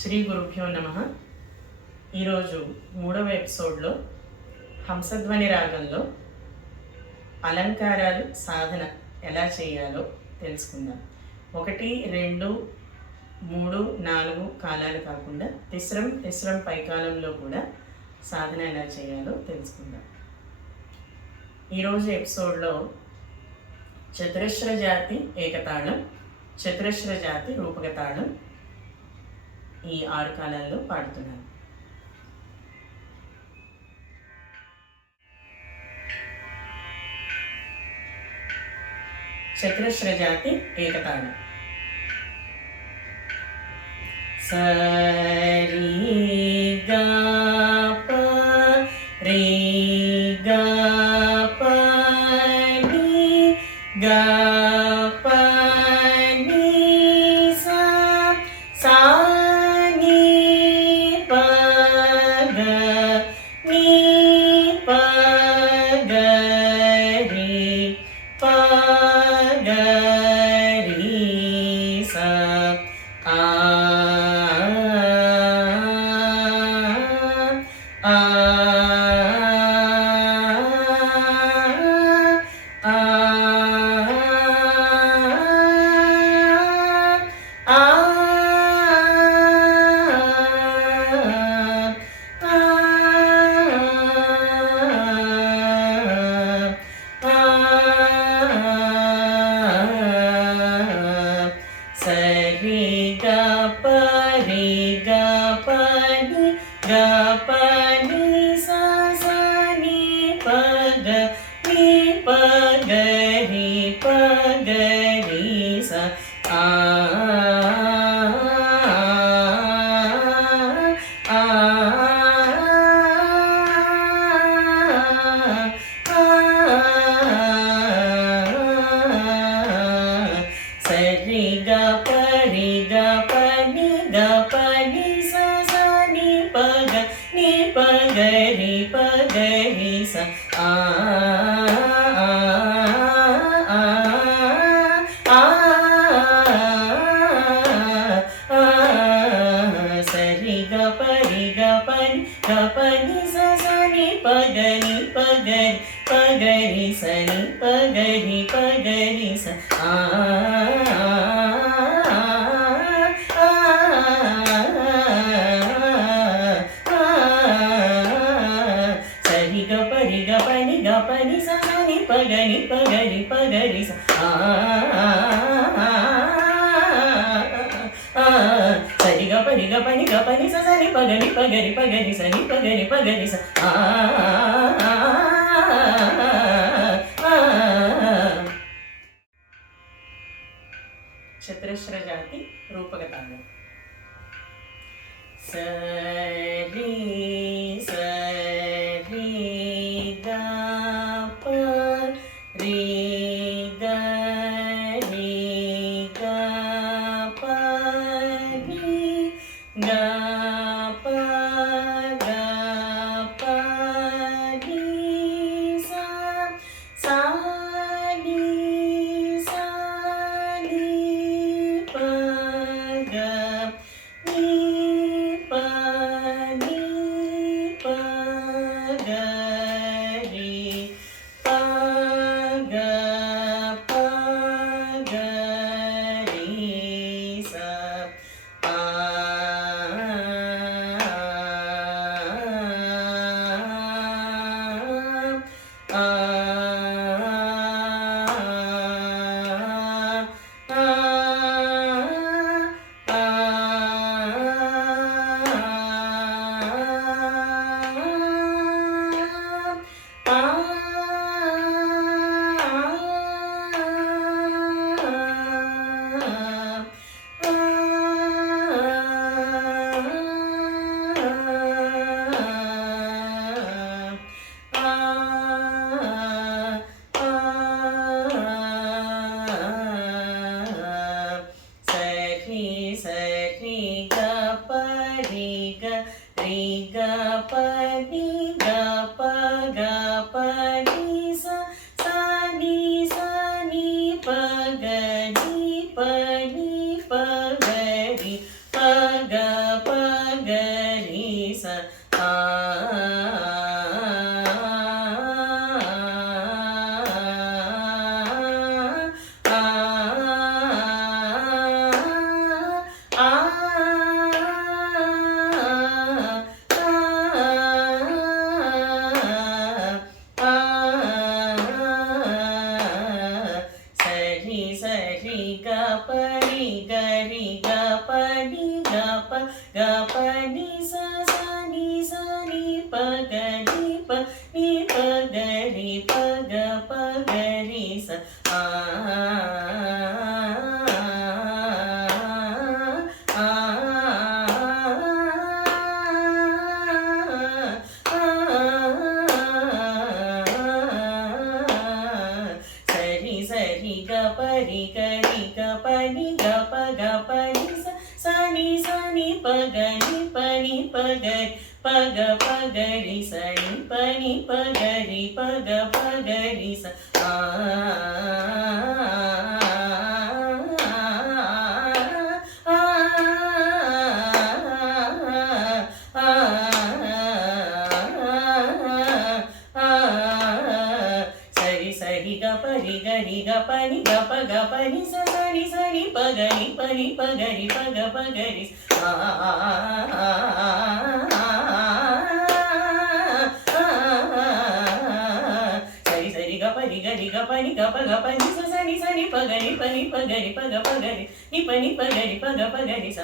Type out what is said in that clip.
శ్రీ గురుభ్యో నమః. ఈరోజు 3వ ఎపిసోడ్లో హంసధ్వని రాగంలో అలంకారాలు సాధన ఎలా చేయాలో తెలుసుకుందాం. 1, 2, 3, 4 కాలాలు కాకుండా తిస్రం పైకాలంలో కూడా సాధన ఎలా చేయాలో తెలుసుకుందాం. ఈరోజు ఎపిసోడ్లో చతురస్ర జాతి ఏకతాళం, చతురస్ర జాతి రూపక తాళం ఈ 6 కాలాల్లో పాడుతున్నాను. చతురస్ర జాతి ఏకతాళం. సరి గా ప రే గా ప ని గా ప ని సా సా ని ప గ ని ప గ రి ప గ రి సా ఆ సరి గా ప రి గా ప ని గా ప ని సా సా ని ప గ ని ప గ రి ప గ రి సా ఆ సరి గా ప రి గా ప ని గా ప ని సా సా ని ప గ ని ప గ రి ప గ రి సా ఆ సరి గా ప రి గా ప ని గా ప ని సా సా ని ప గ ని ప గ రి ప గ రి సా ని ప గ రి ప గ రి సా ఆ సరి గ ప రి గ ప ని గ ప ని సా సా ని ప గ ని ప గ రి ప గ రి సా సరి గ ప రి గ ప ని గ ప ని సా సా ని ప గ ని ప గ రి ప గ రి సా ని ప గ రి ప గ రి సా చతురస్ర జాతి రూపక తాళం. సరి సరి గా ప రి గా రి గా ప ని గా ప గ ప ని సా సా ని సా ని ప గ ని ప ని ప గ రి ప గ ప గ రి సా ఆ గ ప గ రి స ఆ గపని స స ని స ని ప గ ని ప ని ప గ రి ప గ ప గ రి స ఆ సరి సరి గపరి గరి గపని గప గపని స సని సని పగని పని పగరి పగ పగరి సని పని పగరి పగ పగరి స ఆ సరి సరి గపరి గరి గపని గప గపని స సని సని పగని పని పగరి పగ పగరి సరి సరి గపరి గరి గపని గప గపని స సని సని పగని పని పగరి పగ పగరి ని పని పగరి పగ పగరి స